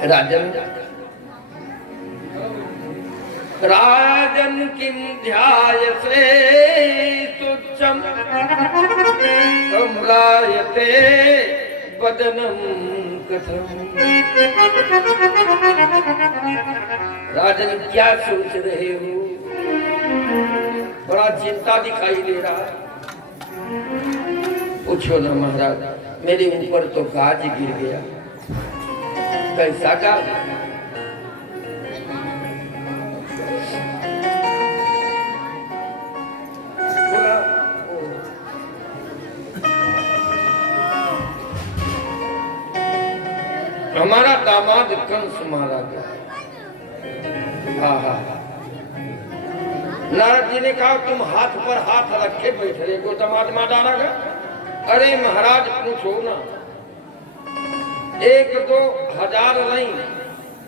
राजन राजन किं ध्यायसे तुच्छं कमलायते वदनं कथम। राजन क्या सोच रहे हो? बड़ा चिंता दिखाई दे रहा। पूछो ना महाराज, मेरे ऊपर तो गाज गिर गया। कैसा गाज? हमारा दामाद कंस मारा गया। नारद जी ने कहा तुम हाथ पर हाथ रखे बैठ रहे को दामाद मार डाला गया। अरे महाराज पूछो ना, 1-2 नहीं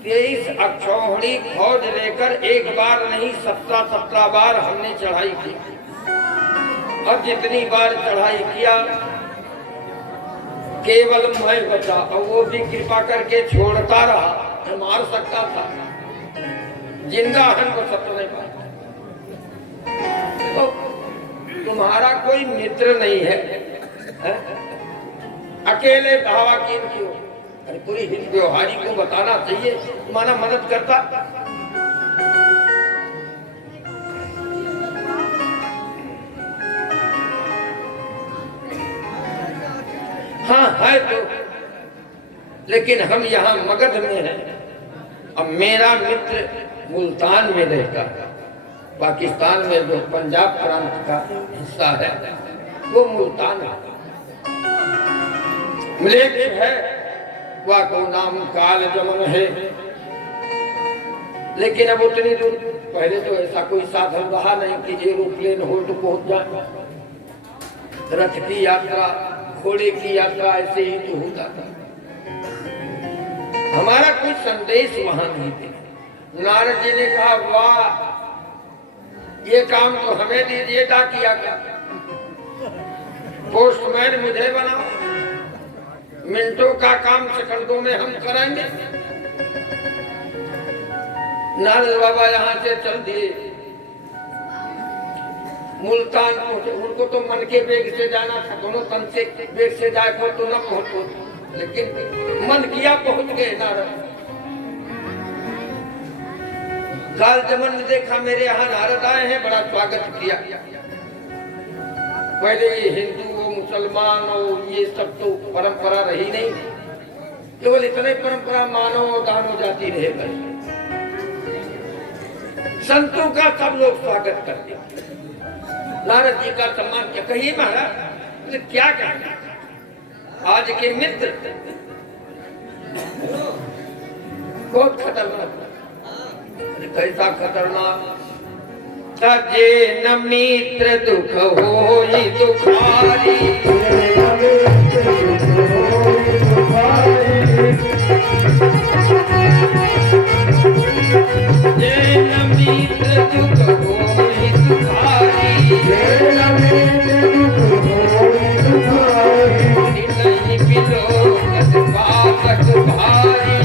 23 अक्षौहिणी फौज लेकर एक बार नहीं 17 बार हमने चढ़ाई की। अब जितनी बार चढ़ाई किया केवल मैं बचा, और वो भी कृपा करके छोड़ता रहा। मैं मार सकता था, जिंदा हमको सत्य नहीं पाया। तो तुम्हारा कोई मित्र नहीं है, है? अकेले धावा कीन क्यों? अरे कोई हित व्यवहारी को बताना चाहिए, तुम्हारा मदद करता। हाँ है तो, लेकिन हम यहाँ मगध में हैं। अब मेरा मित्र मुल्तान में रहता है, पाकिस्तान में जो पंजाब प्रांत का हिस्सा है वो मुल्तान है। मलेक है, वह को नाम काल जमन है। लेकिन अब उतनी दूर, पहले तो ऐसा कोई साधन रहा नहीं कि एरोप्लेन हो तो पहुंच जाए। रथ की यात्रा, घोड़े की यात्रा ऐसे ही तो होता था। हमारा कोई संदेश वहां नहीं थे। नारद जी ने कहा वाह, ये काम तो हमें दीजिए, डाकिया का पोस्टमैन मुझे बनाओ, मिनटों का काम सेकंडों में हम करेंगे। नारद बाबा यहाँ से चल दिए, मुल्तान पहुंचे। उनको तो मन के वेग से जाना था, दोनों तन से वेग से जाए तो न पहुंचो, लेकिन मन किया पहुंच गए नारद। काल जमन ने देखा मेरे यहाँ नारद आए हैं, बड़ा स्वागत किया। पहले ये हिंदू हो मुसलमान हो ये सब तो परंपरा रही नहीं, केवल इतने परंपरा मानो दानो जाती रहे। संतों का सब लोग स्वागत करते, नारद जी का सम्मान किया। कहिए महाराज क्या कहना, आज के मित्र बहुत खतरनाक। कैसा खतरनाक? तजे न मित्र दुख होई दुखारी, जे न मित्र दुख होई दुखारी, नहीं बिलो कद पापक भारी,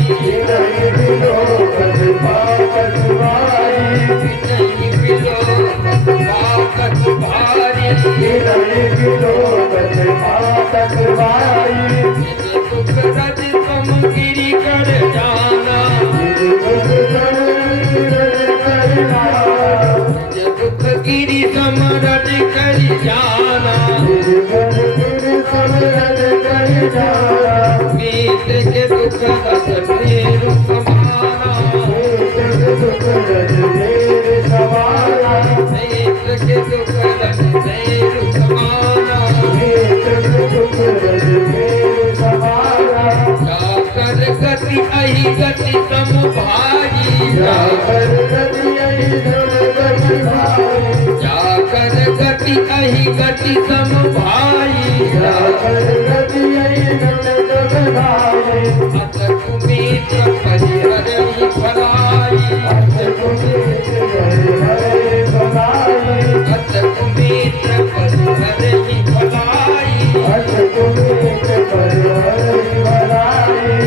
नहीं बिलो कद पापक भारी, नहीं बिलो कद पापक भारी, नहीं बिलो कद पापक भारी। दुख रज तुम गिरी कर जाना, दुख गिरी समरज कर जाना, मित्र के दुख रज मेरु समाना, मित्र के दुख रज मेरु समाना, जाकर गति अहि गति सम भाई, जाकर गति अहि गति सम भाई, अत कुमित्र परिहरहि भलाई, अत कुमित्र परिहरहि भलाई,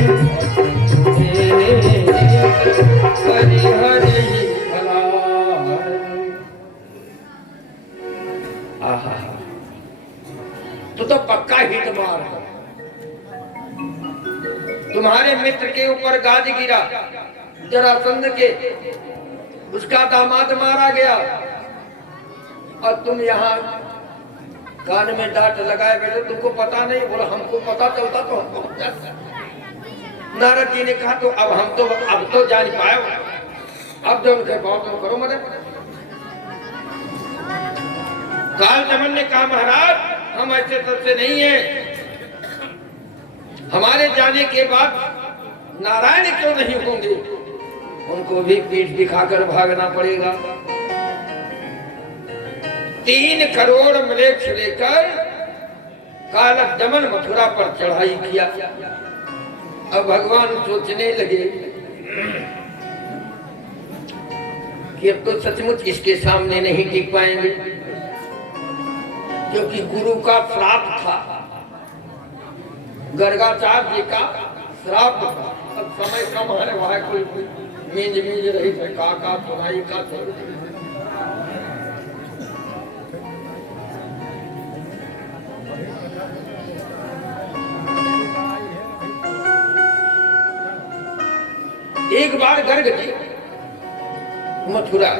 ऊपर गाज गिरा, जरासंध के, उसका दामाद मारा गया, और तुम यहाँ कान में डांट लगाए बैठे, तुमको पता नहीं। बोला हमको पता चलता तो हमको। नारद जी ने कहा तो अब तो जान पाए, अब जो उनके पाओ तुम करो मदद। काल दमन ने कहा महाराज हम ऐसे सबसे नहीं है, हमारे जाने के बाद नारायण क्यों नहीं होंगे, उनको भी पीठ दिखाकर भागना पड़ेगा। 3 करोड़ मलेच्छ लेकर काल दमन मथुरा पर चढ़ाई किया। अब भगवान सोचने लगे कि अब तो सचमुच इसके सामने नहीं टिक पाएंगे, क्योंकि गुरु का श्राप था, गर्गाचार्य जी का श्राप था। अब समय कम है, वहां कोई मींज रही थे, का सुनाई का एक बार गर्ग जी मथुरा,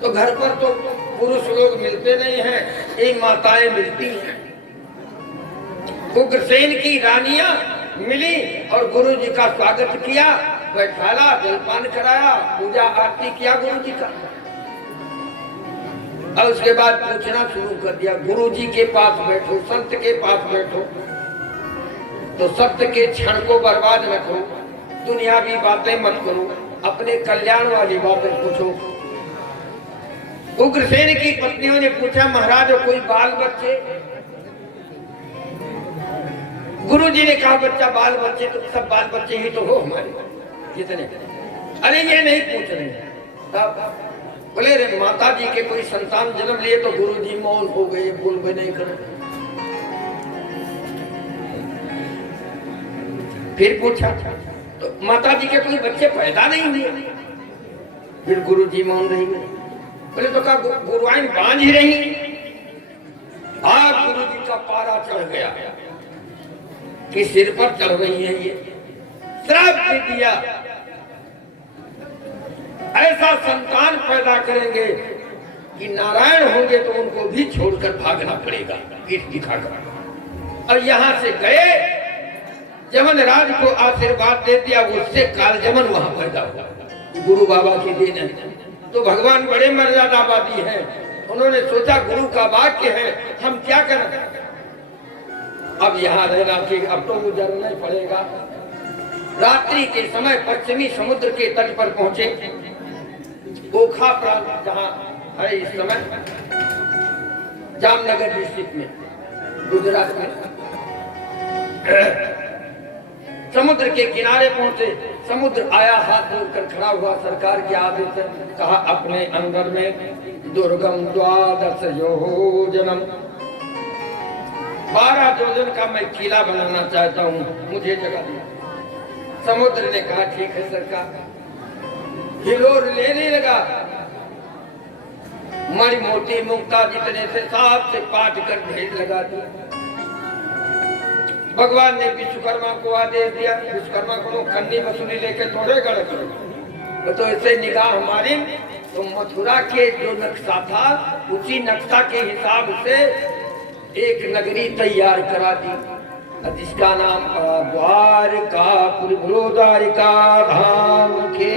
तो घर पर तो पुरुष लोग मिलते नहीं हैं, एक माताएं मिलती हैं। उग्रसेन की रानियां मिली और गुरु जी का स्वागत किया, बैठाला, जलपान कराया, पूजा आरती किया गुरु जी का, और उसके बाद पूछना शुरू कर दिया, गुरु जी के पास बैठो, संत के पास बैठो तो सत्य के क्षण को बर्बाद न करो, दुनियावी बातें मत करो, अपने कल्याण वाली बातें पूछो। उग्रसेन की पत्नियों ने पूछा महाराज कोई बाल बच्चे? गुरुजी ने कहा बच्चा बाल बच्चे तो सब बाल बच्चे ही तो हो हमारे कितने। अरे ये नहीं पूछ रहे, तब बोले रे माता जी के कोई संतान जन्म लिए तो गुरुजी मौन हो गए, बोल भी नहीं करे। फिर पूछा तो माता जी के कोई बच्चे पैदा नहीं हुए, फिर गुरुजी मौन रही गए। बोले तो कहा गुरुआइन बांझ ही रही। आज गुरुजी का पारा चढ़ गया कि सिर पर चढ़ रही है, ये श्राप दे दिया, ऐसा संतान पैदा करेंगे कि नारायण होंगे तो उनको भी छोड़कर भागना पड़ेगा पीठ दिखाकर। और यहां से गए, जमन राज को आशीर्वाद दे दिया, उससे काल जमन वहां पैदा हुआ, गुरु बाबा की देन है। तो भगवान बड़े मर्यादावादी हैं, उन्होंने सोचा गुरु का वाक्य है, हम क्या करें, अब यहाँ रहना चाहिए, अब तो गुजरना ही पड़ेगा। रात्रि के समय पश्चिमी समुद्र के तट पर पहुंचे, ओखा प्रांत जहाँ है इस समय जामनगर डिस्ट्रिक्ट में, गुजरात में, समुद्र के किनारे पहुंचे। समुद्र आया, हाथ जोड़कर खड़ा हुआ, सरकार के आदेश से कहा अपने अंदर में दुर्गम 12 योजनम, 12 योजन का मैं किला बनाना चाहता हूँ, मुझे जगह दी। समुद्र ने कहा ठीक है सरकार। हिलोर लेने लगा, मणि मोती मुक्ता जितने से साफ से पाट कर ढेर लगा दिया। भगवान ने विश्वकर्मा को आदेश दिया, विश्वकर्मा को कन्नी वसूली लेके थोड़े गढ़ करो, तो इससे निगाह हमारी, तो मथुरा के जो नक्शा था उसी नक्शा के हिसाब से एक नगरी तैयार करा दी, जिसका नाम द्वारकापुर, द्वारिका धाम के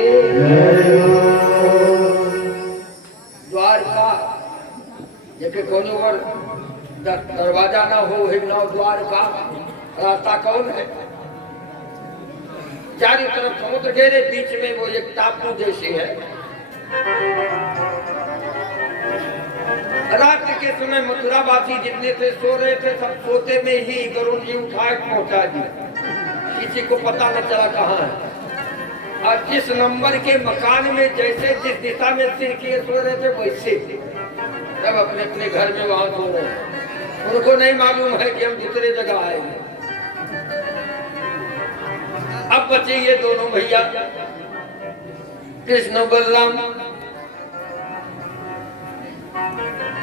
द्वारका, जबकि कोनो और दरवाजा ना हो, नौ द्वारका, रास्ता कौन है? चारों तरफ समुद्र घेरे, बीच में वो एक टापू जैसे है। रात के समय मथुरावासी जितने थे सो रहे थे, सब सोते में ही गरुड़ जी उठा पहुंचा दी, किसी को पता न चला कहाँ है। और जिस नंबर के मकान में जैसे जिस दिशा में सिर किए सो रहे थे वैसे सब अपने अपने घर में वहां सो रहे, उनको नहीं मालूम है कि हम दूसरे जगह आएंगे। अब बचे ये दोनों भैया कृष्ण बलराम।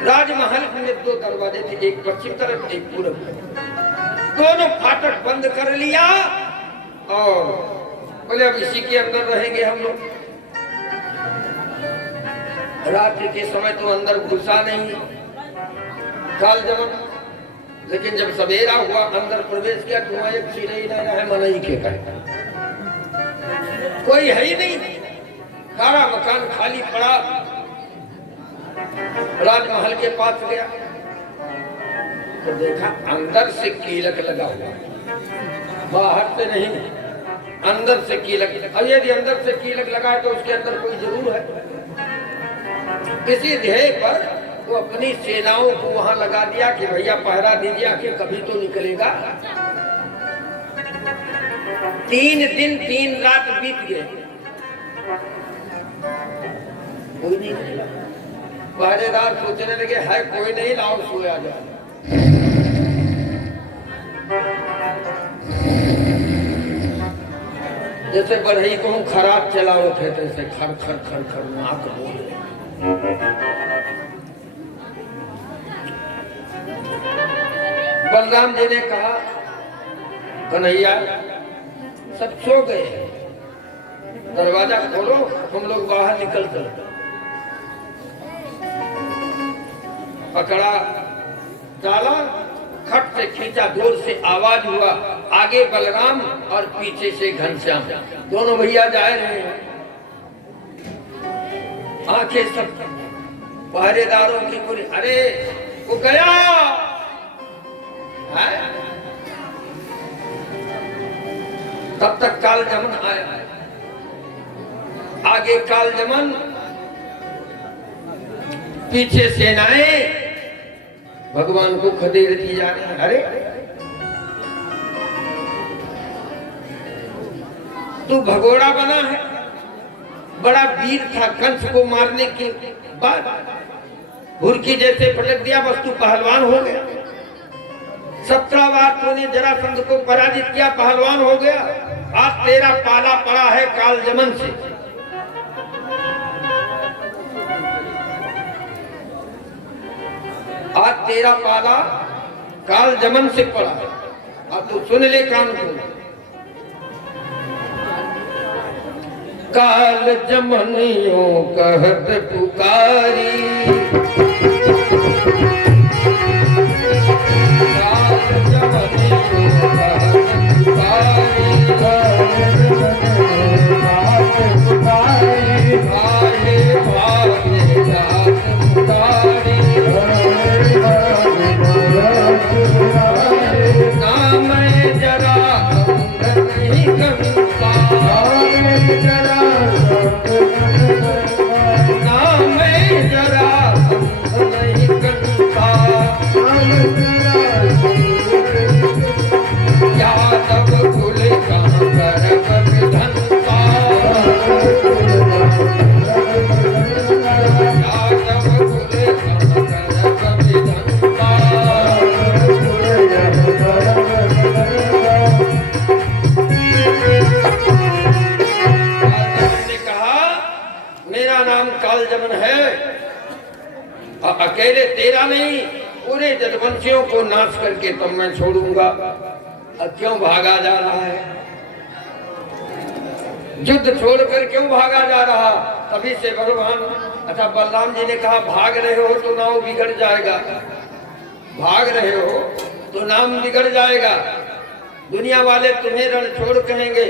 राजमहल में 2 दरवाजे थे, एक पश्चिम तरफ एक पूर्व, दोनों फाटक बंद कर लिया और बोले अब इसी के अंदर रहेंगे हम लोग। रात्रि के समय तो अंदर घुसा नहीं काल जमन, लेकिन जब सवेरा हुआ अंदर प्रवेश किया तो वहां एक चिड़ै नहीं रहे मनई के कहे, कोई है ही नहीं, सारा मकान खाली पड़ा। राजमहल के पास गया तो देखा अंदर से कीलक लगा हुआ, बाहर से नहीं, अंदर से कीलक। अब यदि अंदर से कीलक लगा है तो उसके अंदर कोई जरूर है। किसी ध्येय पर वो अपनी सेनाओं को वहां लगा दिया कि भैया पहरा दीजिए, आखिर कभी तो निकलेगा। 3 दिन 3 रात बीत गए, कोई नहीं निकला। पहरेदार सोचने लगे है कोई नहीं, लाओ सोया जाए। जैसे बढ़ई को खराब चलावत है तैसे खर खर खर खर नाक बोल। बलराम जी ने कहा कन्हैया सब सो गए, दरवाजा खोलो, हम लोग बाहर निकल चलते। पकड़ा, डाला, खट से खींचा, जोर से आवाज हुआ, आगे बलराम और पीछे से घनश्याम, दोनों भैया जा रहे हैं। आंखें सब पहरेदारों की पूरी, अरे वो गया है। तब तक काल जमन आया, आगे काल जमन, पीछे सेनाएं भगवान को खदेड़ती जा रही हैं। अरे तू भगोड़ा बना है, बड़ा वीर था, कंस को मारने के बाद भुरकी जैसे पटक दिया, बस तू पहलवान हो गया। 17 बार तूने जरासंध को पराजित किया, पहलवान हो गया। आज तेरा पाला पड़ा है काल जमन से। आज तेरा पाला काल जमन से पड़ा। अब तू सुन ले कान को। काल जमनियों कहत पुकारी, काल जमनियों कहत पुकारी, भागे भागे जात पुकारी, नाम जरा नहीं गंगा, नाम जरा नहीं गंगा, यादव कुल कहाँ कर विधंता, यादव कुल कहाँ कर विधंता। काल जमन है, अकेले तेरा नहीं, पूरे जदवंशियों को नाश करके तब मैं छोड़ूंगा। अब क्यों भागा जा रहा है? युद्ध छोड़कर क्यों भागा जा रहा? तभी से भगवान, अच्छा बलराम जी ने कहा भाग रहे हो तो नाम बिगड़ जाएगा, भाग रहे हो तो नाम बिगड़ जाएगा, दुनिया वाले तुम्हें रणछोड़ कहेंगे।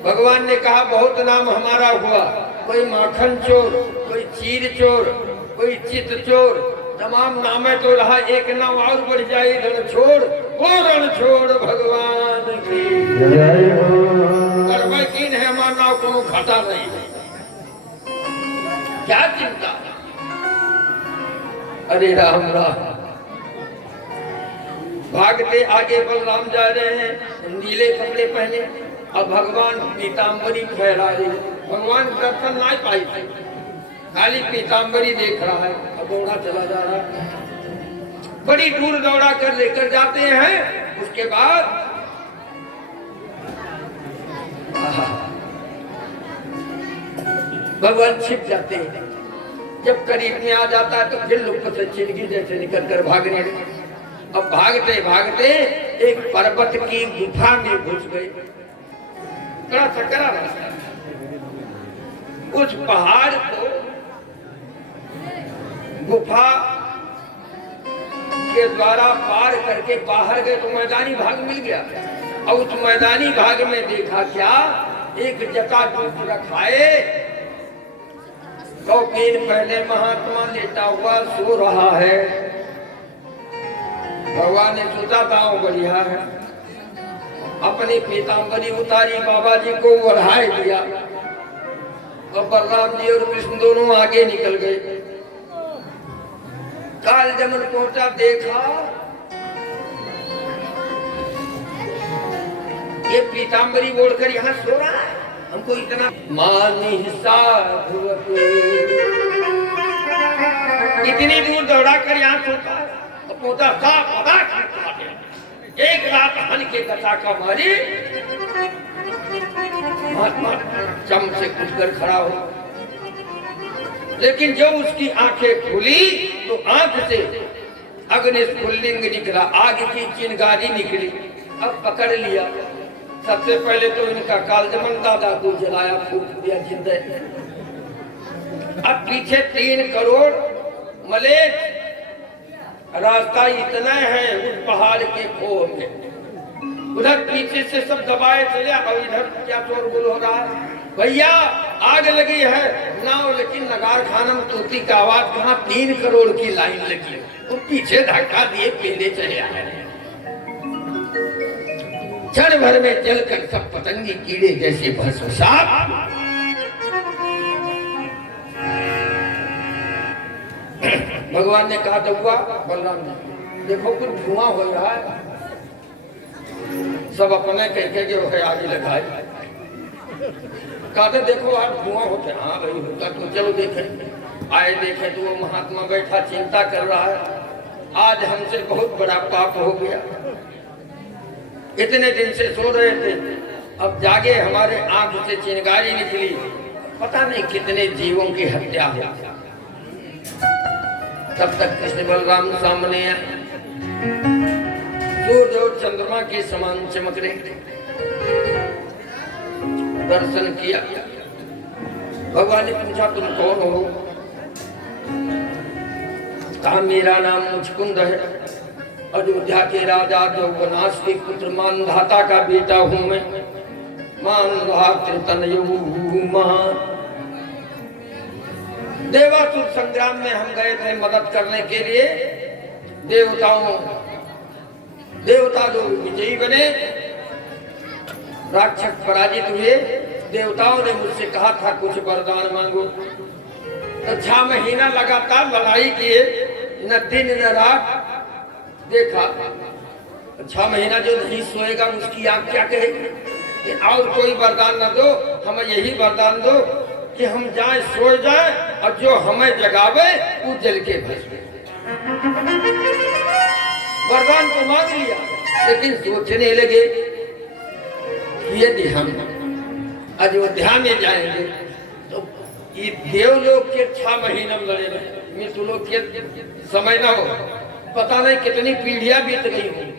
भगवान ने कहा बहुत नाम हमारा हुआ, कोई माखन चोर, कोई चीर चोर, कोई चित चोर, तमाम नामे तो रहा, एक नाम और बढ़ जाए रणछोड़। वो रणछोड़ भगवान की कीन है, हमारा नाव को घाटा नहीं है, क्या चिंता। अरे राम राम। भागते आगे बलराम जा रहे हैं, नीले कपड़े पहने, और भगवान पीताम्बरी फहराए। भगवान दर्शन नहीं पाई थी, खाली पीताम्बरी देख रहा है, अब दौड़ा चला जा रहा है। बड़ी दूर दौड़ा कर लेकर जाते हैं, उसके बाद भगवान छिप जाते हैं। जब करीब में आ जाता है तो फिर लुप्त से चिड़गी जैसे निकल कर भागने लगे। अब भागते भागते एक पर्वत की गुफा में घुस गए। बड़ा सकरा रास्ता। उस पहाड़ को गुफा के द्वारा पार करके बाहर गए तो मैदानी भाग मिल गया। और उस मैदानी भाग में देखा क्या, एक जटाजूट रखाए, 100 दिन पहले महात्मा लेटा हुआ सो रहा है। भगवान ने सोचा था बढ़िया है, अपनी पीताम्बरी उतारी, बाबा जी को ओढ़ाए दिया। अब बलराम जी और कृष्ण दोनों आगे निकल गए। काल जमन पहुंचा, देखा ये पीताम्बरी ओढ़कर यहाँ सो रहा है। हमको इतना मानी साधु इतनी दूर दौड़ा कर यहाँ सोता है। पहुंचा एक रात हन के कथा का मारी, महात्मा चम से उठकर खड़ा हो। लेकिन जब उसकी आंखें खुली तो आंख से अग्नि स्फुल्लिंग निकला, आग की चिंगारी निकली। अब पकड़ लिया। सबसे पहले तो इनका कालजमन दादा को जलाया, फूक दिया जिंदा। अब पीछे 3 करोड़ मलेच्छ, रास्ता इतना है उस पहाड़ के खोह में। उधर पीछे से सब दबाए चले। अब इधर क्या शोरगुल हो रहा है, भैया आग लगी है नाव, लेकिन नगार खानम तूती का आवाज कहाँ, 3 करोड़ की लाइन लगी। तो पीछे धक्का दिए, पहले चले आए। क्षण भर में जलकर सब पतंगी कीड़े जैसे भस्मसात। भगवान ने कहा तो हुआ, बलराम जी देखो कुछ धुआं हो रहा है। सब अपने कह के आगे लगाए। कहते देखो आप धुआं होते, हाँ भाई होता तो चलो देखें। आए देखे तो वो महात्मा बैठा चिंता कर रहा है, आज हमसे बहुत बड़ा पाप हो गया। इतने दिन से सो रहे थे, अब जागे हमारे आंख से चिंगारी निकली, पता नहीं कितने जीवों की हत्या हो। तब तक कृष्ण बलराम सामने आए, सूर्य और चंद्रमा के समान चमक रहे थे। दर्शन किया। भगवान ने पूछा तुम कौन हो? कहा मेरा नाम मुचकुंद है, अयोध्या के राजा जौवनाश के पुत्र मानधाता का बेटा हूं मैं। मानधात्र तनयू महान। देवासुर संग्राम में हम गए थे मदद करने के लिए। देवता लोग विजयी बने, राक्षस पराजित हुए। देवताओं ने मुझसे कहा था कुछ वरदान मांगो। तो 6 महीना लगातार लड़ाई किए, न दिन न रात। देखा 6 महीना जो नहीं सोएगा उसकी आंख क्या कहेगी कि और कोई वरदान न दो, हमें यही वरदान दो कि हम जाए सो जाए और जो हमें जगावे वो जल के भस्म। वरदान तो मांग लिया, लेकिन सोचने लगे यदि हम अयोध्या में जाएंगे तो ये देवलोक के 6 महीने में लड़ेंगे, मृत्युलोक के समय ना हो, पता नहीं कितनी पीढ़ियां बीत गई होंगी।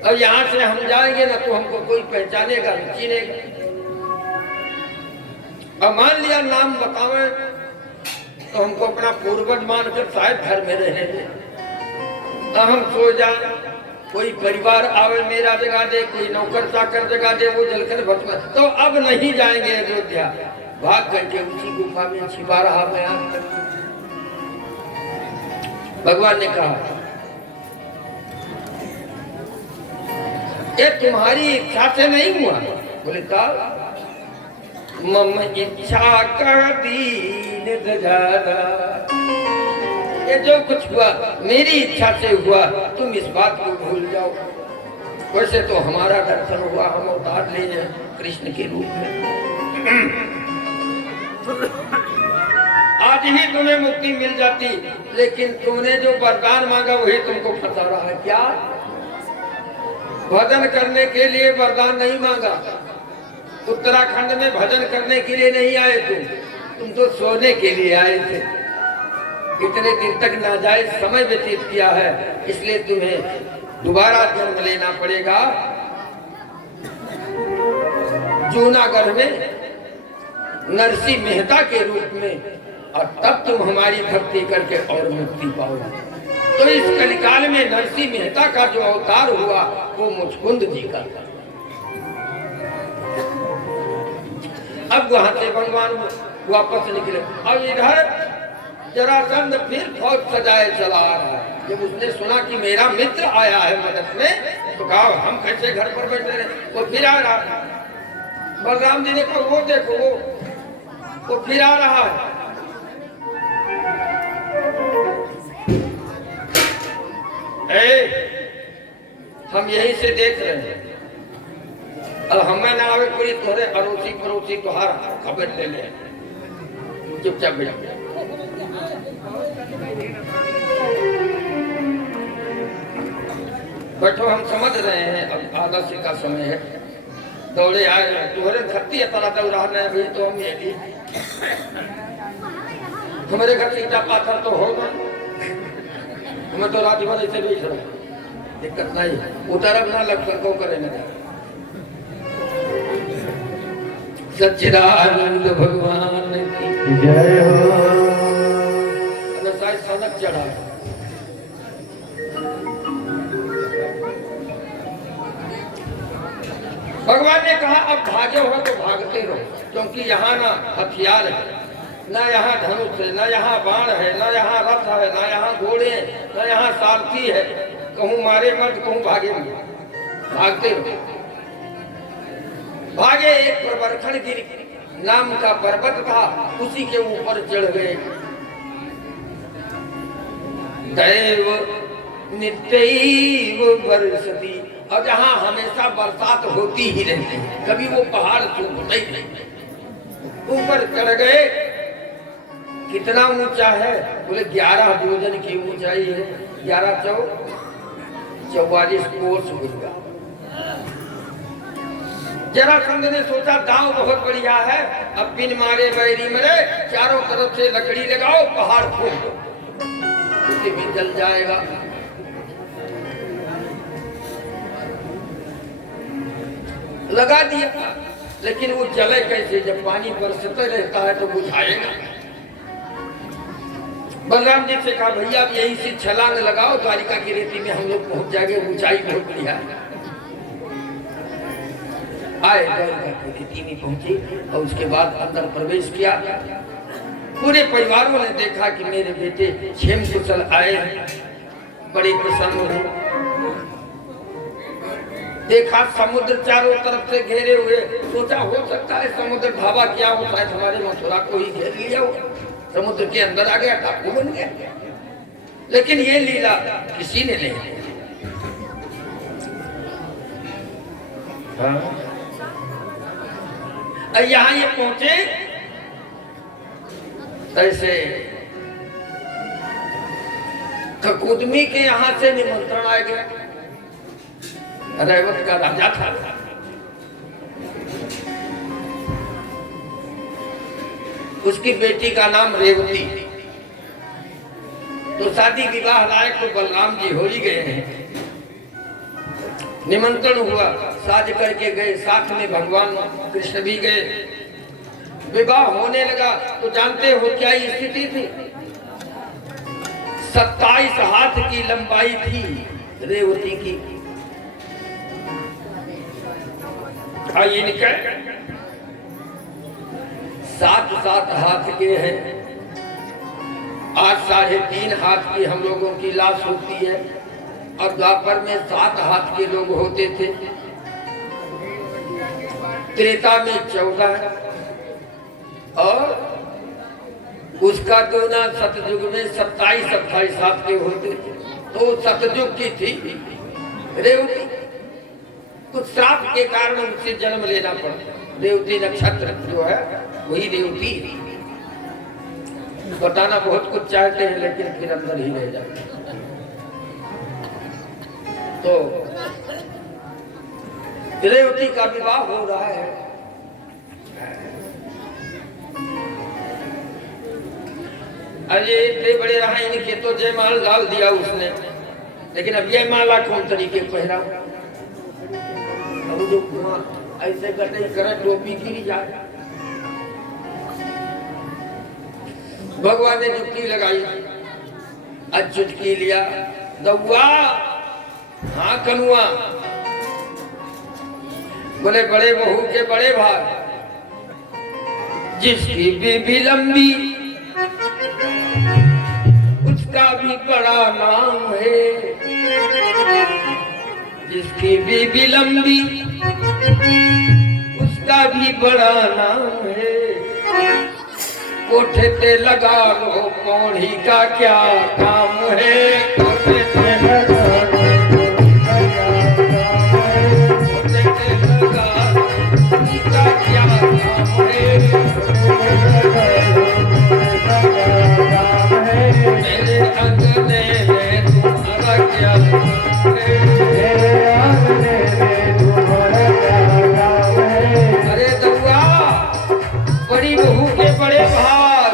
और यहाँ से हम जाएंगे ना तो हमको कोई पहचानेगा न चीनेगा। अब मान लिया नाम बतावे तो हमको अपना पूर्वज मानकर शायद घर में रहने दे। अब हम सो जाए, कोई परिवार आवे मेरा जगा दे, कोई नौकर चाकर जगा दे, वो जलकर भस्म। तो अब नहीं जाएंगे अयोध्या, भाग करके उसी गुफा में छिपा रहा मैं। भगवान ने कहा ये तुम्हारी इच्छा से नहीं हुआ। बोले का मम इच्छा कर दीन दजारा, ये जो कुछ हुआ मेरी इच्छा से हुआ, तुम इस बात को भूल जाओ। वैसे तो हमारा दर्शन हुआ, हम अवतार ले जाए कृष्ण के रूप में। आज ही तुम्हें मुक्ति मिल जाती, लेकिन तुमने जो वरदान मांगा वही तुमको फंसा रहा है। क्या भजन करने के लिए वरदान नहीं मांगा? उत्तराखंड में भजन करने के लिए नहीं आए तुम तो सोने के लिए आए थे। इतने दिन तक नाजायज समय व्यतीत किया है, इसलिए तुम्हें दोबारा जन्म लेना पड़ेगा। जूनागढ़ में नरसिंह मेहता के रूप में, और तब तुम हमारी भक्ति करके और मुक्ति पाओगे। तो इस कलिकाल में नरसिंह मेहता का जो अवतार हुआ वो मुचकुंद जी का था। अब वहां से भगवान वापस निकले। अब इधर जरासंध फिर फौज सजाए चला आ रहा है। जब उसने सुना कि मेरा मित्र आया है मदद में, तो कहा हम कैसे घर पर बैठे रहे। वो फिर आ रहा है। बलराम जी ने कहा वो देखो वो फिर आ रहा है। हम यहीं से देख रहे हैं। अब हमें ना आवे कोई तोरे अड़ोसी पड़ोसी तुहार खबर ले ले, चुपचाप बैठ। बैठो, हम समझ रहे हैं अब आलस्य का समय है। दौड़े आए तुम्हारे खत्ती अपना दौड़ा रहे भी, तो हम ये भी हमारे घर से ईटा पाथर तो होगा, हमें तो रात भर ऐसे बैठ रहे, दिक्कत नहीं। उतरब ना लग कर को करे ना। सच्चिदानंद भगवान की जय हो। शायद सनक चढ़ा। भगवान ने कहा अब भागे हो तो भागते रहो, क्योंकि यहाँ ना हथियार है, ना यहाँ धनुष है, ना यहाँ बाण है, ना यहाँ रथ है, ना यहाँ घोड़े, ना यहाँ सारथी है। कहूँ मारे मत, कहूँ भागे मत, भागते रहो। भागे। एक प्रवरखण गिरी नाम का पर्वत था, उसी के ऊपर चढ़ गए। दैव नित्यैव बरसती, और जहाँ हमेशा बरसात होती ही रहती है, कभी वो पहाड़ टूटते ही नहीं। ऊपर चढ़ गए। कितना ऊंचा है? बोले 11 योजन की ऊंचाई है। 11 चौ 44 कोस होगा। जरासंध ने सोचा दांव बहुत बढ़िया है, अब बिन मारे बैरी मरे, चारों तरफ से लकड़ी लगाओ, पहाड़ फूट दो, उसे भी जल जाएगा। लगा दिया, लेकिन वो जले कैसे? जब पानी बरसते रहता है तो बुझाएगा। बलराम जी से कहा भैया अब यहीं से छलांग लगाओ, द्वारिका की रेती में हम लोग पहुंच जाएंगे, ऊंचाई बहुत बढ़िया है। आए द्वारिका की रेती में पहुंचे और उसके बाद अंदर प्रवेश किया। पूरे परिवारों ने देखा कि मेरे बेटे क्षेम कुशल आए, बड़े प्रसन्न हुए। देखा समुद्र चारों तरफ से घेरे हुए, सोचा हो सकता है समुद्र भावा क्या हो, शायद हमारे मथुरा को ही घेर लिया हो, समुद्र के अंदर आ गया, टापू बन गया। लेकिन ये लीला किसी ने नहीं। यहाँ ये पहुंचे, ऐसे ककुदमी के यहाँ से निमंत्रण आ गया। रैवत का राजा था। उसकी बेटी का नाम रेवती। तो शादी विवाह लायक तो बलराम जी हो ही गए हैं। निमंत्रण हुआ, साज करके गए, साथ में भगवान कृष्ण भी गए। विवाह होने लगा तो जानते हो क्या स्थिति थी? 27 हाथ की लंबाई थी रेवती की। इनके 7-7 हाथ के हैं। आज 3.5 हाथ की हम लोगों की लाश होती है, और द्वापर में 7 हाथ के लोग होते थे। त्रेता में 14, और उसका दूना सतयुग में 27-28 हाथ के होते थे। तो सतयुग की थी रेवती। कुछ श्राप के कारण उसे जन्म लेना पड़ा। रेवती नक्षत्र जो है वही रेवती। बताना बहुत कुछ चाहते हैं, लेकिन फिर अंदर ही रह जाते। तो रेवती का विवाह हो रहा है। अरे इतने बड़े रहा इनके तो जयमाल डाल दिया उसने, लेकिन अब जयमाला कौन तरीके पहरा? अब जो ऐसे कटे करे टोपी गिर जाए। भगवान ने चुटकी लगाई, आज चुटकी लिया, दौआ, हाँ कनुआ, बोले बड़े बहू के बड़े भाई, जिसकी बीबी लंबी उसका भी बड़ा नाम है, जिसकी बीबी लंबी उसका भी बड़ा नाम है। कोठे पे लगा लो पौड़ी का क्या काम है, कोठे पे लगा लो कोठे पे लगा लो का क्या काम है, मेरे अंगने में तुम्हारा क्या काम है, मेरे अंगने में तुम्हारा क्या काम है। अरे दरुआ, बड़ी बहू के बड़े भाग,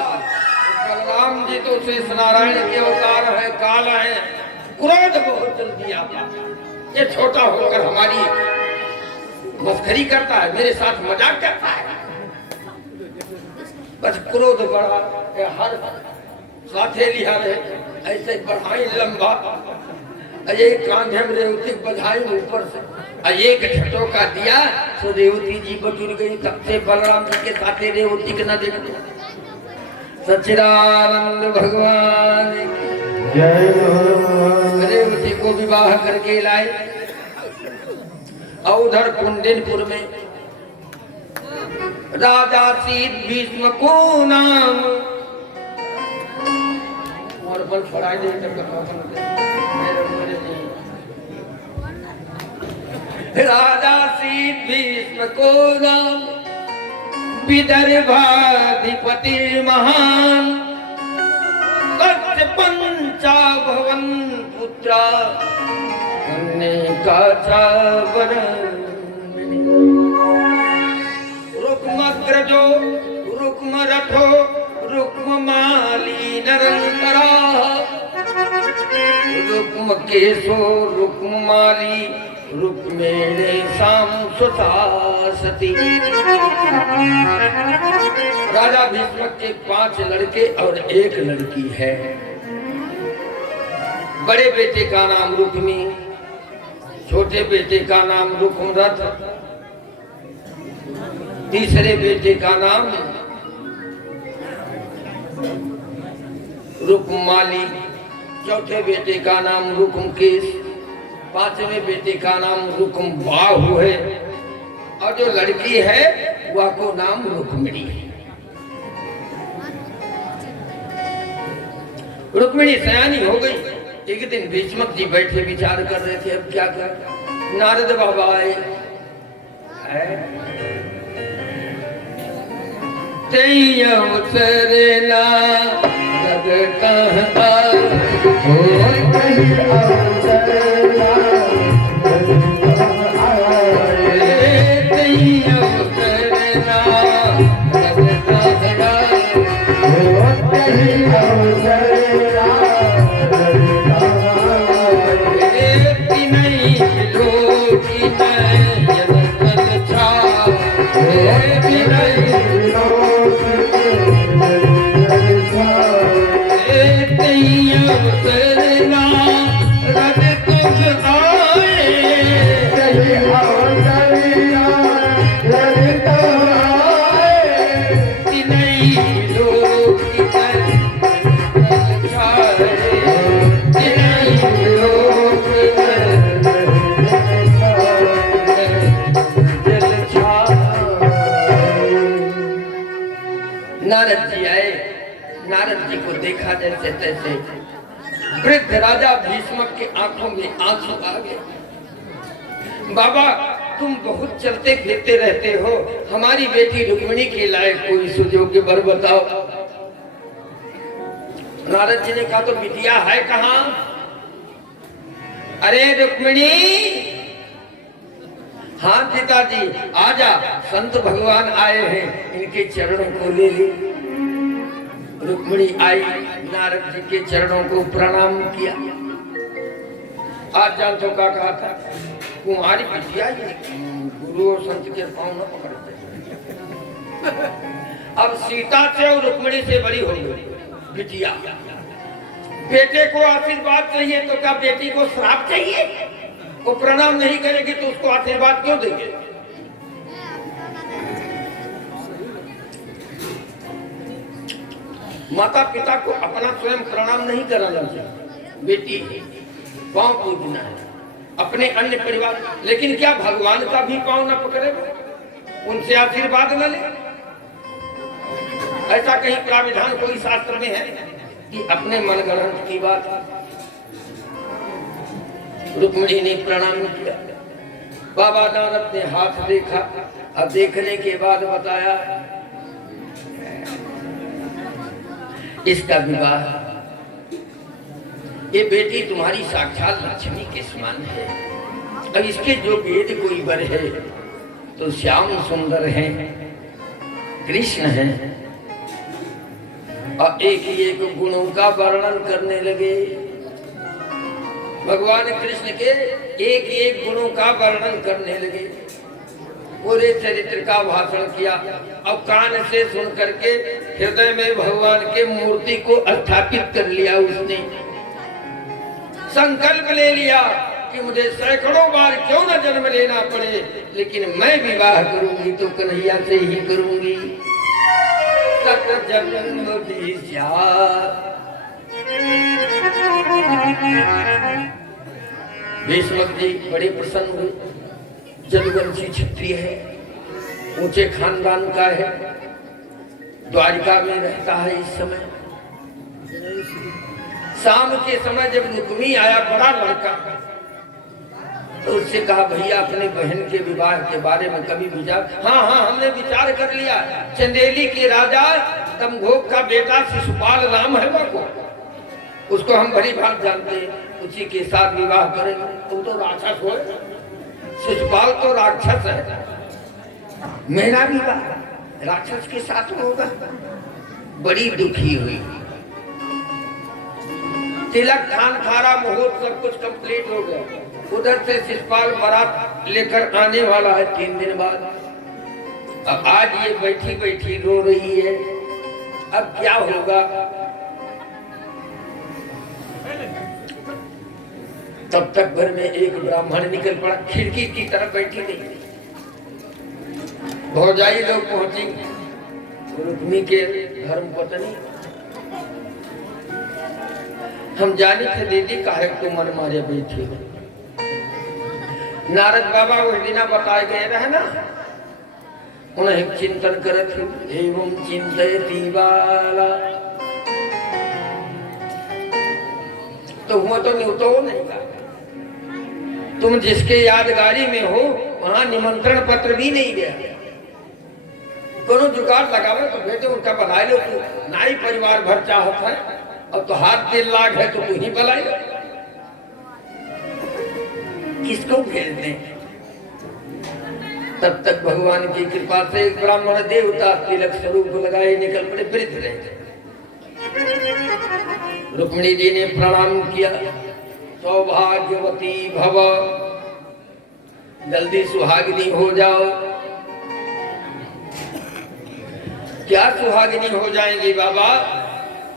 बलराम जी तो शेष नारायण के अवतार है, काल है, क्रोध बहुत जल्दी आता है। ये छोटा होकर हमारी मस्करी करता है, मेरे साथ मजाक करता है, बस क्रोध बढ़ा, हर साथे लिया रहे, ऐसे बढ़ाई लंबा, एक कांधे में रेवती बधाई ऊपर से, एक झटोका दिया तो रेवती जी बटुर गई। तब से बलराम जी के साथे रेवती के न देखो। सच्चिदानंद भगवान जय। रेवती को विवाह करके लाए और उधर कुंडिनपुर में राजा शीत भीष्म को नाम और बल फड़ाई राजा शीत भीष्म को नाम विदर्भाधिपति महान पंचा भवन पुत्रा का चावर रुक्मग्रजो रुक्म रथो रुक्म माली नरंतरा रुक्म केशो रुक्म माली रुक्मेणे साम सुतासती। राजा भीष्म के 5 लड़के और 1 लड़की है। बड़े बेटे का नाम रुक्मी, छोटे बेटे का नाम रुक्मरथ, तीसरे बेटे का नाम रुक्ममाली, चौथे बेटे का नाम रुक्मकेश, 5वें बेटे का नाम रुक्मबाहु है और जो लड़की है वह को नाम रुक्मिणी है। रुक्मिणी सयानी हो गई। एक दिन भीष्मक जी बैठे विचार कर रहे थे अब क्या कर। नारद बाबा आए, अवसरना नारद जी आए। नारद जी को देखा जैसे तैसे वृद्ध राजा भीष्मक के आंखों में आंसू आ गए। बाबा तुम बहुत चलते फिरते रहते हो, हमारी बेटी रुक्मिणी के लायक कोई सुयोग्य वर बताओ। नारद जी ने कहा तो बिटिया है कहाँ? अरे रुक्मिणी, हाँ पिताजी आजा, संत भगवान आए हैं, इनके चरणों को ले ले। रुक्मिणी आई, नारद जी के चरणों को प्रणाम किया। आज जानतो का कहा था, कुमारी बिटिया ये गुरु और संत के पाँव न पकड़ते। अब सीता से और रुक्मिणी से बड़ी हो गई बिटिया। बेटे को आशीर्वाद चाहिए तो क्या बेटी को श्राप चाहिए? वो प्रणाम नहीं करेगी तो उसको आशीर्वाद क्यों देंगे? माता पिता को अपना स्वयं प्रणाम नहीं कराना चाहिए। बेटी पाँव पूजना है, अपने अन्य परिवार, लेकिन क्या भगवान का भी पाँव न पकड़े, उनसे आशीर्वाद न ले? ऐसा कहीं प्राविधान कोई शास्त्र में है कि अपने मनगढ़ंत की बात? रुक्मिणी ने प्रणाम किया। बाबा नारद ने हाथ देखा, अब देखने के बाद बताया इसका विवाह, ये बेटी तुम्हारी साक्षात लक्ष्मी के समान है। अब इसके जो वेद कोई वर है तो श्याम सुंदर हैं, कृष्ण हैं, और एक एक गुणों का वर्णन करने लगे। भगवान कृष्ण के एक एक गुणों का वर्णन करने लगे, पूरे चरित्र का भाषण किया। अब कान से सुन करके हृदय में भगवान के मूर्ति को स्थापित कर लिया। उसने संकल्प ले लिया कि मुझे सैकड़ों बार क्यों न जन्म लेना पड़े, लेकिन मैं विवाह करूंगी तो कन्हैया से ही करूंगी। सत जन्म भीष्म जी बड़े प्रसन्न हुए। जदुवंशी क्षत्रिय है, ऊंचे खानदान का है, द्वारिका में रहता है। इस समय शाम के समय जब रुक्मी आया, बड़ा लड़का, तो उससे कहा भैया अपने बहन के विवाह के बारे में कभी विचार? हाँ हाँ हमने विचार कर लिया। चंदेली के राजा तमघोक का बेटा शिशुपाल नाम है वो, उसको हम भली भांति जानते हैं, उसी के साथ विवाह करेंगे। तुम तो राक्षस हो, शिशुपाल तो राक्षस है, मेरा विवाह राक्षस के साथ होगा। बड़ी दुखी हुई। तिलक खान खारा मुहूर्त सब कुछ कंप्लीट हो गया। उधर से शिशुपाल बारात लेकर आने वाला है 3 दिन बाद। अब आज ये बैठी बैठी रो रही है, अब क्या होगा? तब तक घर में एक ब्राह्मण निकल पड़ा, खिड़की की तरफ बैठी नहीं। भौजाई लोग पहुंची, रुक्मी के धर्म पत्नी। हम जाने थे दीदी काहे तो मन मारे बैठे। नारद बाबा उस दिना बताए गए रहे ना, उन्हें चिंतन करत एवं चिंतयति बाला, तो हुआ तो नहीं तो नहीं का। तुम जिसके यादगारी में हो वहां निमंत्रण पत्र भी नहीं गया। कोनो जुगाड़ लगावे तो बेटे उनका बना लो। तू नाई परिवार भर चाहत है और तो हाथ 3 लाख है तो तू ही बुलाई। किसको भेज दें? तब तक भगवान की कृपा से एक ब्राह्मण देवता तिलक स्वरूप लगाए निकल पड़े, वृद्ध रहे। रुक्मिणी जी ने प्रणाम किया। सौभाग्यवती भव, जल्दी सुहागिनी हो जाओ। क्या सुहागिनी हो जाएंगी बाबा?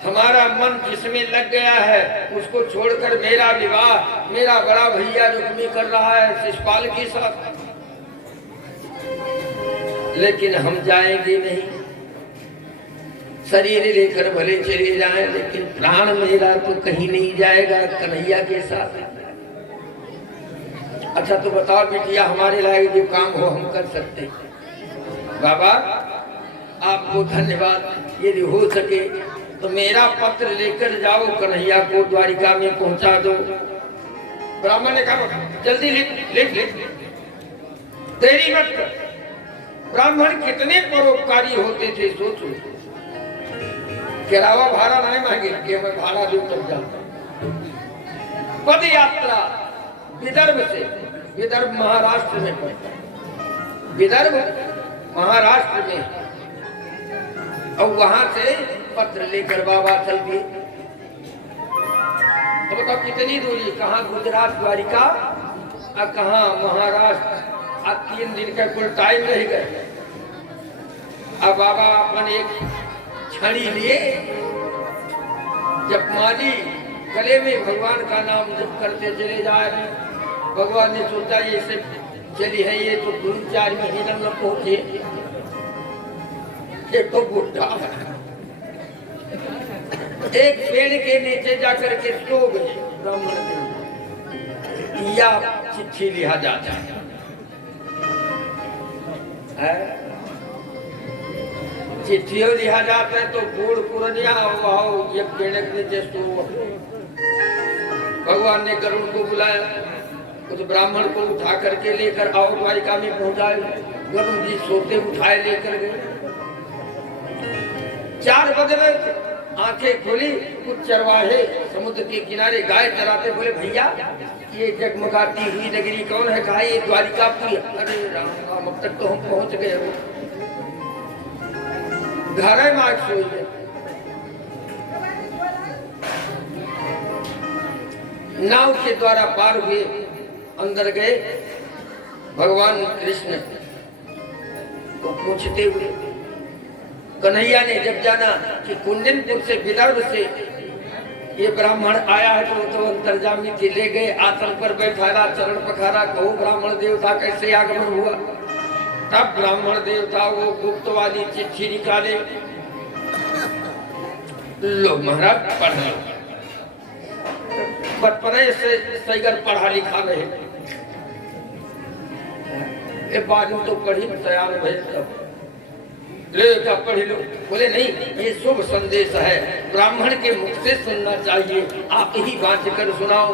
हमारा मन जिसमें लग गया है उसको छोड़कर मेरा विवाह मेरा बड़ा भैया रुक्मी कर रहा है शिशुपाल के साथ, लेकिन हम जाएंगे नहीं। शरीर लेकर भले चले जाएं, लेकिन प्राण मेरा तो कहीं नहीं जाएगा कन्हैया के साथ। अच्छा तो बताओ बिटिया, हमारे लायक जो काम हो हम कर सकते। बाबा आपको धन्यवाद। यदि हो सके तो मेरा पत्र लेकर जाओ, कन्हैया को द्वारिका में पहुंचा दो। ब्राह्मण ने कहा जल्दी लिख, देरी मत कर। ब्राह्मण कितने परोपकारी होते थे सोचो। किराया भाड़ा नहीं मांगे कि मैं भाड़ा दूं तब जाऊं। पद यात्रा विदर्भ से, विदर्भ महाराष्ट्र में पड़ता है, विदर्भ महाराष्ट्र में, और वहां से पत्र लेकर बाबा चल दिए। तो बताओ कितनी दूरी, कहाँ गुजरात द्वारिका और कहाँ महाराष्ट्र आज 3 दिन का कुल टाइम रह गए। अब बाबा अपन एक छड़ी लिए, जब माली गले में भगवान का नाम जप करते चले जा रहे। भगवान ने सोचा ये से चली है, ये तो 3-4 महीने में पहुंचे, ये तो बुढ़ा है। एक पेड़ के नीचे जाकर के सो गए। ब्राह्मण या चिट्ठी लिखा जाता है, चिट्ठियों लिखा जाता है तो बूढ़ पुरनिया ये पेड़ के नीचे सो। भगवान ने गरुड़ को बुलाया, उस ब्राह्मण को उठा करके लेकर आओ द्वारिका में पहुंचाए। गरुड़ जी सोते उठाए लेकर गए। 4 बजे आंखें खोली, कुछ चरवाहे समुद्र के किनारे गाय चराते। बोले भैया ये जगमगाती हुई नगरी कौन है? कहा ये द्वारिका की। अरे राम राम, अब तक तो हम पहुंच गए हो। घर में आज सोई गए। नाव के द्वारा पार हुए, अंदर गए। भगवान कृष्ण को पूछते हुए कन्हैया ने जब जाना कि कुंदनपुर से विदर्भ से ये ब्राह्मण आया है तो अंतर्जामी के ले गए, आसन पर बैठाया, चरण पखारा। कहो ब्राह्मण देवता कैसे आगमन हुआ? तब ब्राह्मण देवता वो गुप्त वाली चिट्ठी निकाले। लो महाराज पढ़ा, बचपने से सैगर पढ़ा लिखा रहे, बाद में तो पढ़ी तैयार भले तब ले पढ़ लो। बोले नहीं, ये शुभ संदेश है, ब्राह्मण के मुख से सुनना चाहिए, आप ही बात कर सुनाओ।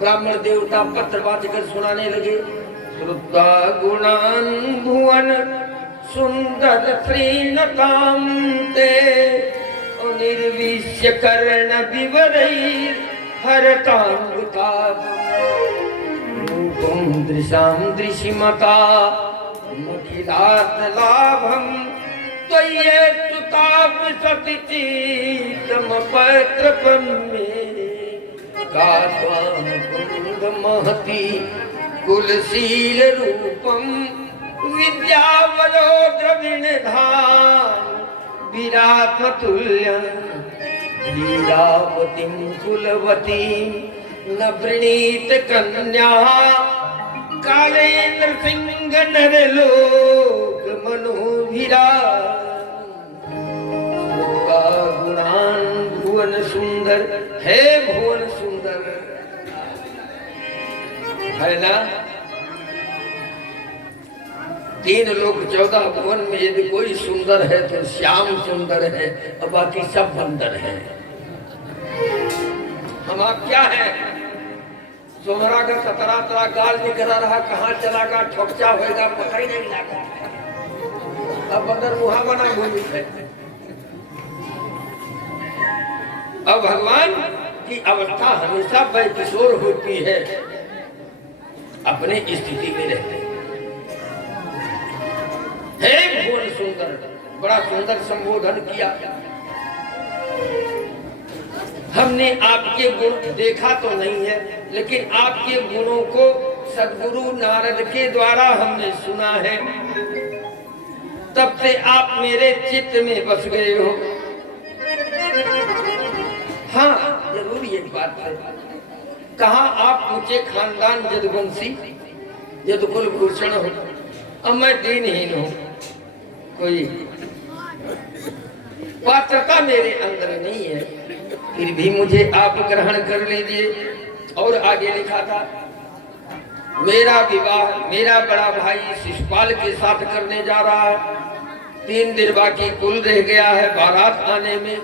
ब्राह्मण देवता पत्र बात कर सुनाने लगे। श्रुता गुणान भुवन सुंदर त्रिनताम ते निर्विश्य कर्ण विवरैर हरतांगुता रूपम दृशाम दृशिमता मुखिलात लाभम त्वयेतुताप सतिचितम पत्रपम में कात्वाम कुंद महति कुलशील रूपम विद्यावलो द्रविण धाम विरात्मतुल्यं वीरावतीं कुलवतीं न वृणीत कन्या कालेन्द्र सिंह नरलोक मनोभिरा गुणान भुवन सुंदर है, भुवन सुंदर है ना। 3 लोग 14 भुवन में यदि कोई सुंदर है तो श्याम सुंदर है और बाकी सब बंदर है। हम आप क्या है? सोहरा का 17 गाल निकला रहा, कहाँ चला गया, ठोकचा होगा, पता ही नहीं लगा। अब बंदर मुहा बना भूमि है। अब भगवान की अवस्था हमेशा बेकिशोर होती है, अपने स्थिति में रहते हैं। हे भुवन सुंदर, बड़ा सुंदर संबोधन किया। हमने आपके गुण देखा तो नहीं है, लेकिन आपके गुणों को सद्गुरु नारद के द्वारा हमने सुना है। तब से आप मेरे चित्त में बस गए हो। हाँ, जरूर ये बात है। कहा आप ऊंचे खानदान यदुवंशी यदुकुल भूषण हो, अब मैं दीनहीन हूं, कोई पात्रता मेरे अंदर नहीं है, फिर भी मुझे आप ग्रहण कर लीजिए। और आगे लिखा था, मेरा विवाह मेरा बड़ा भाई शिशुपाल के साथ करने जा रहा है। 3 दिन बाकी कुल रह गया है बारात आने में।